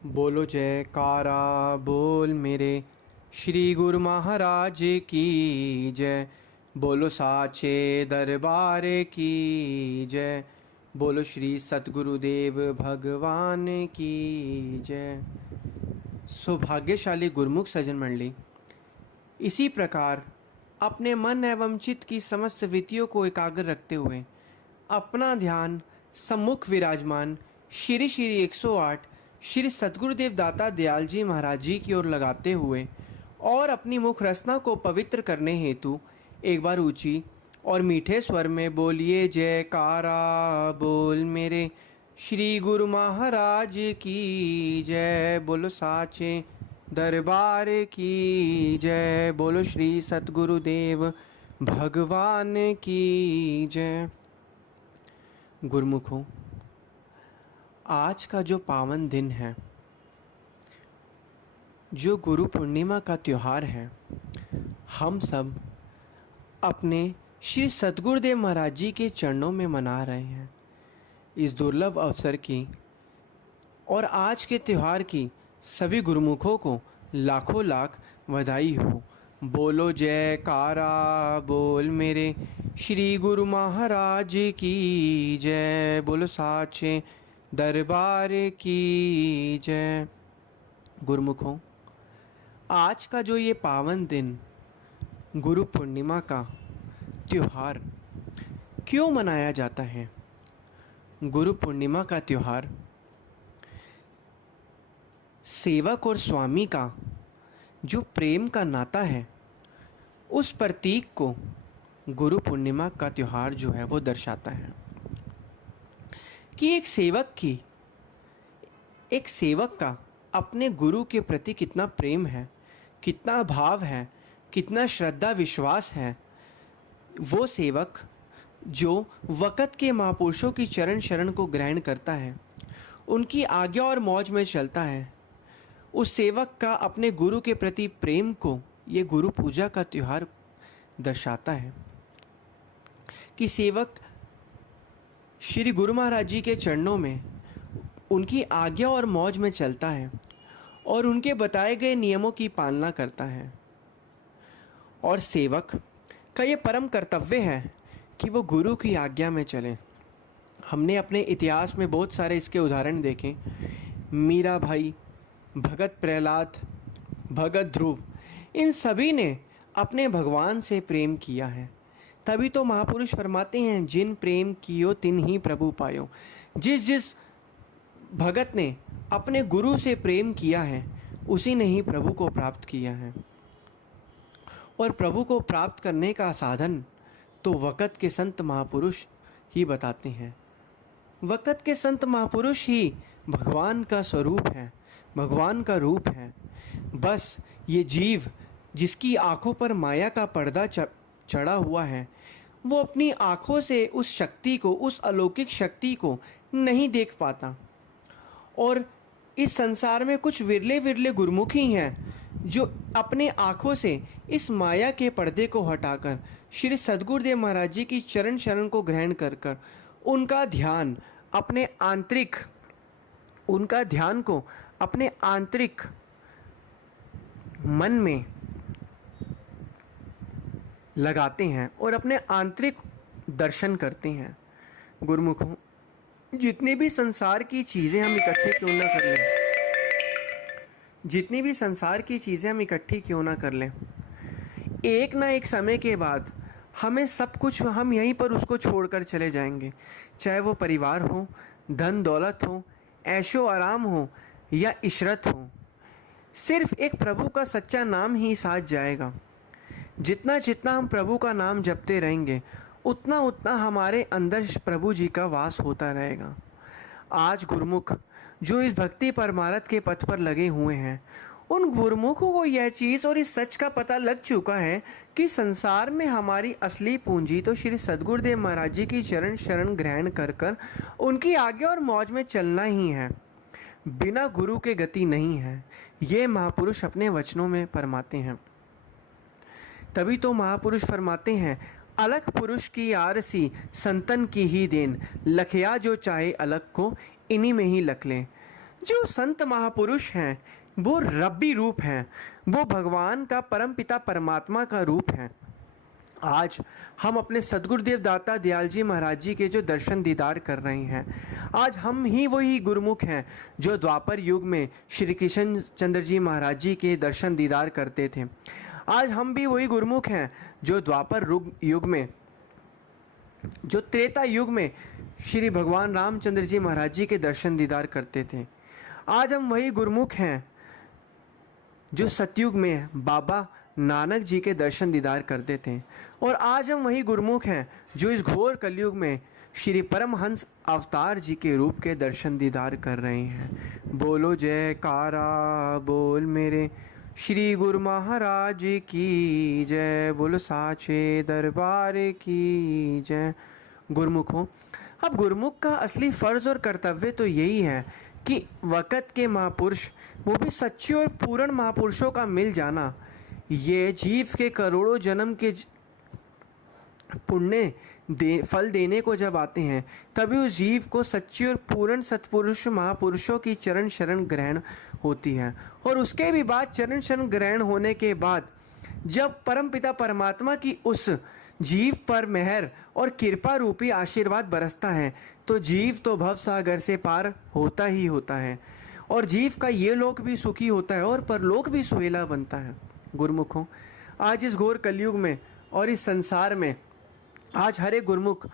बोलो जयकारा बोल मेरे श्री गुरु महाराज की जय। बोलो साचे दरबार की जय। बोलो श्री सतगुरुदेव भगवान की जय। सौभाग्यशाली गुरुमुख सज्जन मंडली, इसी प्रकार अपने मन एवं चित्त की समस्त वृत्तियों को एकाग्र रखते हुए अपना ध्यान सम्मुख विराजमान श्री श्री 108 श्री सतगुरुदेव दाता दयाल जी महाराज जी की ओर लगाते हुए और अपनी मुख रचना को पवित्र करने हेतु एक बार ऊंची और मीठे स्वर में बोलिए जयकारा बोल मेरे श्री गुरु महाराज की जय। बोलो साचे दरबार की जय। बोलो श्री सतगुरुदेव भगवान की जय। गुरुमुखों, आज का जो पावन दिन है, जो गुरु पूर्णिमा का त्यौहार है, हम सब अपने श्री सतगुरुदेव महाराज जी के चरणों में मना रहे हैं। इस दुर्लभ अवसर की और आज के त्यौहार की सभी गुरुमुखों को लाखों लाख बधाई हो। बोलो जयकारा बोल मेरे श्री गुरु महाराज की जय। बोलो साचे दरबार की जय। गुरुमुखों, आज का जो ये पावन दिन गुरु पूर्णिमा का त्यौहार क्यों मनाया जाता है? गुरु पूर्णिमा का त्यौहार सेवक और स्वामी का जो प्रेम का नाता है, उस प्रतीक को गुरु पूर्णिमा का त्यौहार जो है वो दर्शाता है कि एक सेवक का अपने गुरु के प्रति कितना प्रेम है, कितना भाव है, कितना श्रद्धा विश्वास है। वो सेवक जो वक़्त के महापुरुषों की चरण शरण को ग्रहण करता है, उनकी आज्ञा और मौज में चलता है, उस सेवक का अपने गुरु के प्रति प्रेम को ये गुरु पूजा का त्यौहार दर्शाता है कि सेवक श्री गुरु महाराज जी के चरणों में उनकी आज्ञा और मौज में चलता है और उनके बताए गए नियमों की पालना करता है। और सेवक का ये परम कर्तव्य है कि वो गुरु की आज्ञा में चले। हमने अपने इतिहास में बहुत सारे इसके उदाहरण देखे। मीरा भाई, भगत प्रहलाद, भगत ध्रुव, इन सभी ने अपने भगवान से प्रेम किया है। तभी तो महापुरुष फरमाते हैं, जिन प्रेम कियो तिन ही प्रभु पायो। जिस जिस भगत ने अपने गुरु से प्रेम किया है, उसी ने ही प्रभु को प्राप्त किया है। और प्रभु को प्राप्त करने का साधन तो वक़्त के संत महापुरुष ही बताते हैं। वक़्त के संत महापुरुष ही भगवान का स्वरूप है, भगवान का रूप है। बस ये जीव जिसकी आँखों पर माया का पर्दा चढ़ा हुआ है, वो अपनी आँखों से उस शक्ति को, उस अलौकिक शक्ति को नहीं देख पाता। और इस संसार में कुछ विरले विरले गुरुमुख ही हैं जो अपने आँखों से इस माया के पर्दे को हटाकर श्री सतगुरुदेव महाराज जी की चरण शरण को ग्रहण कर कर उनका ध्यान को अपने आंतरिक मन में लगाते हैं और अपने आंतरिक दर्शन करते हैं। गुरुमुखों, जितनी भी संसार की चीज़ें हम इकट्ठी क्यों ना कर लें, एक ना एक समय के बाद हमें सब कुछ, हम यहीं पर उसको छोड़कर चले जाएंगे। चाहे वो परिवार हो, धन दौलत हो, ऐशो आराम हो या इशरत हो, सिर्फ एक प्रभु का सच्चा नाम ही साथ जाएगा। जितना जितना हम प्रभु का नाम जपते रहेंगे, उतना उतना हमारे अंदर प्रभु जी का वास होता रहेगा। आज गुरुमुख जो इस भक्ति परमार्थ के पथ पर लगे हुए हैं, उन गुरुमुखों को यह चीज़ और इस सच का पता लग चुका है कि संसार में हमारी असली पूंजी तो श्री सतगुरुदेव महाराज जी की चरण शरण ग्रहण कर कर उनकी आज्ञा और मौज में चलना ही है। बिना गुरु के गति नहीं है, ये महापुरुष अपने वचनों में फरमाते हैं। तभी तो महापुरुष फरमाते हैं, अलग पुरुष की आरसी संतन की ही देन, लखया जो चाहे अलग को इन्हीं में ही लख लें। जो संत महापुरुष हैं वो रब्बी रूप हैं, वो भगवान का परम पिता परमात्मा का रूप हैं। आज हम अपने सद्गुरुदेव दाता दयाल जी महाराज जी के जो दर्शन दीदार कर रहे हैं, आज हम ही वही गुरुमुख हैं जो द्वापर युग में श्री कृष्ण चंद्र जी महाराज जी के दर्शन दीदार करते थे। आज हम भी वही गुरुमुख हैं जो द्वापर युग में, जो त्रेता युग में श्री भगवान रामचंद्र जी महाराज जी के दर्शन दीदार करते थे। आज हम वही गुरुमुख हैं जो सतयुग में बाबा नानक जी के दर्शन दीदार करते थे, और आज हम वही गुरुमुख हैं जो इस घोर कलयुग में श्री परमहंस अवतार जी के रूप के दर्शन दीदार कर रहे हैं। बोलो जयकारा बोल मेरे श्री गुरु महाराज की जय, बोलो साचे दरबार की जय। गुरुमुखों, अब गुरुमुख का असली फर्ज और कर्तव्य तो यही है कि वक़्त के महापुरुष, वो भी सच्चे और पूर्ण महापुरुषों का मिल जाना, ये जीव के करोड़ों जन्म के पुण्य फल देने को जब आते हैं, तभी उस जीव को सच्ची और पूर्ण सत्पुरुष महापुरुषों की चरण शरण ग्रहण होती है। और उसके भी बाद चरण शरण ग्रहण होने के बाद जब परमपिता परमात्मा की उस जीव पर मेहर और कृपा रूपी आशीर्वाद बरसता है, तो जीव तो भवसागर से पार होता ही होता है, और जीव का ये लोक भी सुखी होता है और परलोक भी सुहेला बनता है। गुरुमुखों, आज इस घोर कलयुग में और इस संसार में आज हर एक गुरुमुख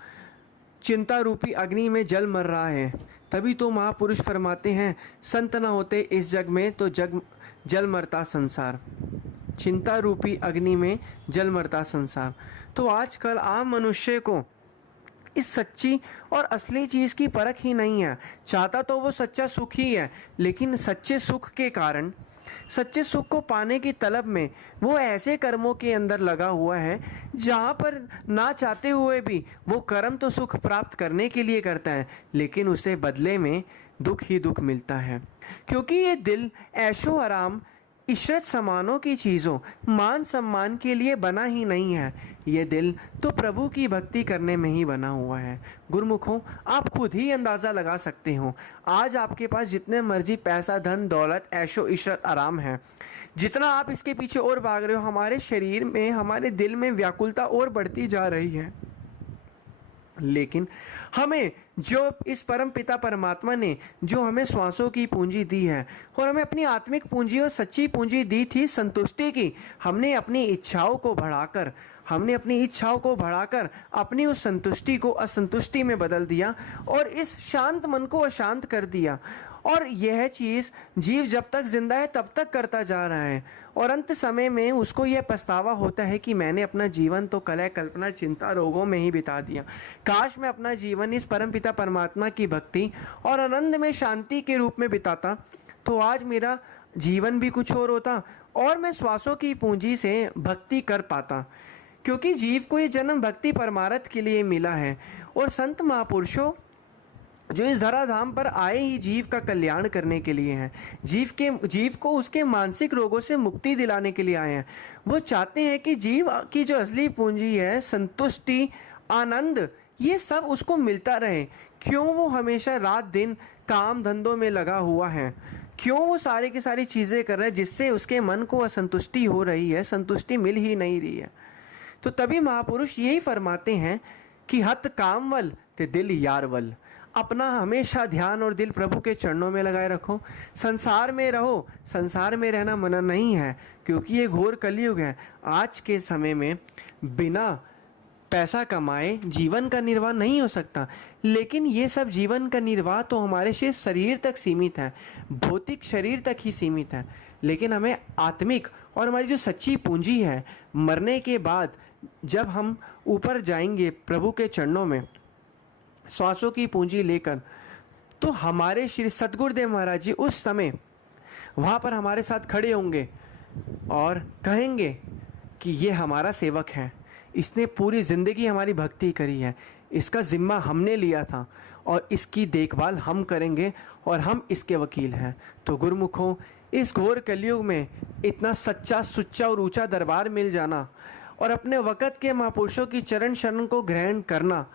चिंता रूपी अग्नि में जल मर रहा है। तभी तो महापुरुष फरमाते हैं, संत न होते इस जग में तो जग जल मरता संसार। चिंता रूपी अग्नि में जल मरता संसार। तो आजकल आम मनुष्य को इस सच्ची और असली चीज़ की परख ही नहीं है। चाहता तो वो सच्चा सुख ही है, लेकिन सच्चे सुख के कारण, सच्चे सुख को पाने की तलब में वो ऐसे कर्मों के अंदर लगा हुआ है जहाँ पर ना चाहते हुए भी वो कर्म तो सुख प्राप्त करने के लिए करता है, लेकिन उसे बदले में दुख ही दुख मिलता है। क्योंकि ये दिल ऐशो आराम, इशरत समानों की चीज़ों, मान सम्मान के लिए बना ही नहीं है। ये दिल तो प्रभु की भक्ति करने में ही बना हुआ है। गुरुमुखों, आप खुद ही अंदाज़ा लगा सकते हो, आज आपके पास जितने मर्जी पैसा, धन, दौलत, ऐशो इशरत, आराम है, जितना आप इसके पीछे और भाग रहे हो, हमारे शरीर में, हमारे दिल में व्याकुलता और बढ़ती जा रही है। लेकिन हमें जो इस परम पिता परमात्मा ने जो हमें श्वासों की पूंजी दी है, और हमें अपनी आत्मिक पूंजी और सच्ची पूंजी दी थी संतुष्टि की, हमने अपनी इच्छाओं को बढ़ाकर अपनी उस संतुष्टि को असंतुष्टि में बदल दिया और इस शांत मन को अशांत कर दिया। और यह चीज़ जीव जब तक जिंदा है तब तक करता जा रहा है, और अंत समय में उसको यह पछतावा होता है कि मैंने अपना जीवन तो कलह कल्पना चिंता रोगों में ही बिता दिया। काश मैं अपना जीवन इस परमपिता परमात्मा की भक्ति और आनंद में शांति के रूप में बिताता, तो आज मेरा जीवन भी कुछ और होता और मैं श्वासों की पूंजी से भक्ति कर पाता। क्योंकि जीव को ये जन्म भक्ति परमार्थ के लिए मिला है, और संत महापुरुषों जो इस धराधाम पर आए ही जीव का कल्याण करने के लिए हैं, जीव को उसके मानसिक रोगों से मुक्ति दिलाने के लिए आए हैं। वो चाहते हैं कि जीव की जो असली पूंजी है, संतुष्टि, आनंद, ये सब उसको मिलता रहे। क्यों वो हमेशा रात दिन काम धंधों में लगा हुआ है, क्यों वो सारी की सारी चीज़ें कर रहा है जिससे उसके मन को असंतुष्टि हो रही है, संतुष्टि मिल ही नहीं रही है। तो तभी महापुरुष यही फरमाते हैं कि हत कामवल ते दिल यारवल, अपना हमेशा ध्यान और दिल प्रभु के चरणों में लगाए रखो। संसार में रहो, संसार में रहना मना नहीं है, क्योंकि ये घोर कलयुग है। आज के समय में बिना पैसा कमाए जीवन का निर्वाह नहीं हो सकता, लेकिन ये सब जीवन का निर्वाह तो हमारे शरीर तक सीमित है, भौतिक शरीर तक ही सीमित है। लेकिन हमें आत्मिक और हमारी जो सच्ची पूंजी है, मरने के बाद जब हम ऊपर जाएंगे प्रभु के चरणों में श्वासों की पूंजी लेकर, तो हमारे श्री सतगुरुदेव महाराज जी उस समय वहाँ पर हमारे साथ खड़े होंगे और कहेंगे कि ये हमारा सेवक है, इसने पूरी ज़िंदगी हमारी भक्ति करी है, इसका ज़िम्मा हमने लिया था और इसकी देखभाल हम करेंगे और हम इसके वकील हैं। तो गुरुमुखों, इस घोर कलयुग में इतना सच्चा, सुच्चा और ऊंचा दरबार मिल जाना और अपने वक़्त के महापुरुषों की चरण शरण को ग्रहण करना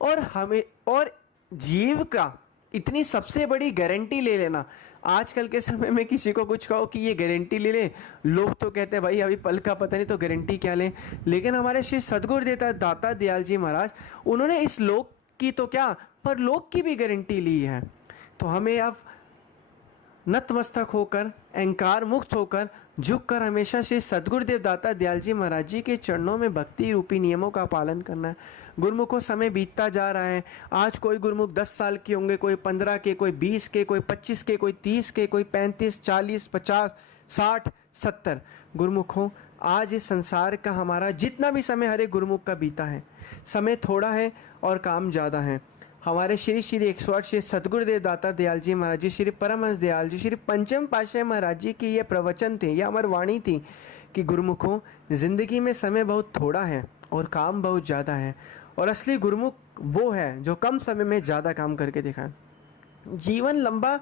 और हमें और जीव का इतनी सबसे बड़ी गारंटी ले लेना, आजकल के समय में किसी को कुछ कहो कि ये गारंटी ले ले, लोग तो कहते हैं भाई अभी पल का पता नहीं तो गारंटी क्या लें। लेकिन हमारे श्री सद्गुरुदेव दाता दयाल जी महाराज, उन्होंने इस लोक की तो क्या, पर लोक की भी गारंटी ली है। तो हमें अब नतमस्तक होकर, अहंकार मुक्त होकर, झुककर हमेशा से सद्गुरुदेव दाता दयाल जी महाराज जी के चरणों में भक्ति रूपी नियमों का पालन करना है। गुरुमुखों, समय बीतता जा रहा है। आज कोई गुरुमुख 10 साल के होंगे, कोई 15 के, कोई 20 के, कोई 25 के, कोई 30 के, कोई 35, 40, 50, 60, 70। गुरुमुखों, आज इस संसार का हमारा जितना भी समय हर एक गुरुमुख का बीता है, समय थोड़ा है और काम ज़्यादा है। हमारे श्री श्री 108 श्री सद्गुरुदेव दाता दयाल जी महाराज जी, श्री परमहंस दयाल जी, श्री पंचम पातशाही महाराज जी की ये प्रवचन थे, ये अमर वाणी थी कि गुरुमुखों, ज़िंदगी में समय बहुत थोड़ा है और काम बहुत ज़्यादा है। और असली गुरुमुख वो है जो कम समय में ज़्यादा काम करके दिखाए। जीवन लंबा,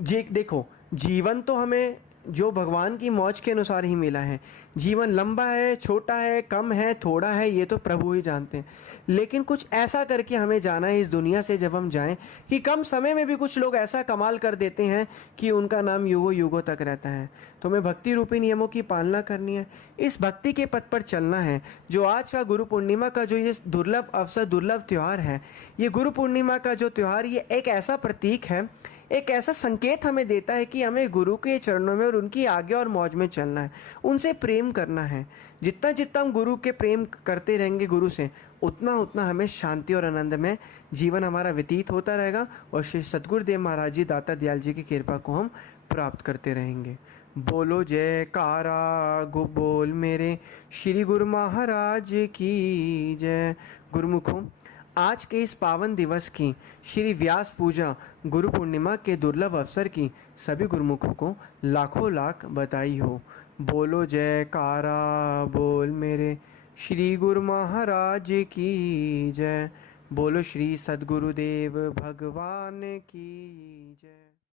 देखो, जीवन तो हमें जो भगवान की मौज के अनुसार ही मिला है। जीवन लंबा है, छोटा है, कम है, थोड़ा है, ये तो प्रभु ही जानते हैं। लेकिन कुछ ऐसा करके हमें जाना है इस दुनिया से जब हम जाएं कि कम समय में भी कुछ लोग ऐसा कमाल कर देते हैं कि उनका नाम युगों युगों तक रहता है। तो हमें भक्ति रूपी नियमों की पालना करनी है, इस भक्ति के पथ पर चलना है। जो आज का गुरु पूर्णिमा का जो ये दुर्लभ अवसर, दुर्लभ त्यौहार है, ये गुरु पूर्णिमा का जो त्यौहार, ये एक ऐसा प्रतीक है, एक ऐसा संकेत हमें देता है कि हमें गुरु के चरणों में और उनकी आज्ञा और मौज में चलना है, उनसे प्रेम करना है। जितना जितना हम गुरु के प्रेम करते रहेंगे गुरु से, उतना उतना हमें शांति और आनंद में जीवन हमारा व्यतीत होता रहेगा और श्री सद्गुरुदेव महाराज जी दाता दयाल जी की कृपा को हम प्राप्त करते रहेंगे। बोलो जयकारा गो बोल मेरे श्री गुरु महाराज की जय। गुरुमुखों, आज के इस पावन दिवस की श्री व्यास पूजा गुरु पूर्णिमा के दुर्लभ अवसर की सभी गुरुमुखों को लाखों लाख बधाई हो। बोलो जयकारा बोल मेरे श्री गुरु महाराज की जय। बोलो श्री सद्गुरुदेव भगवान की जय।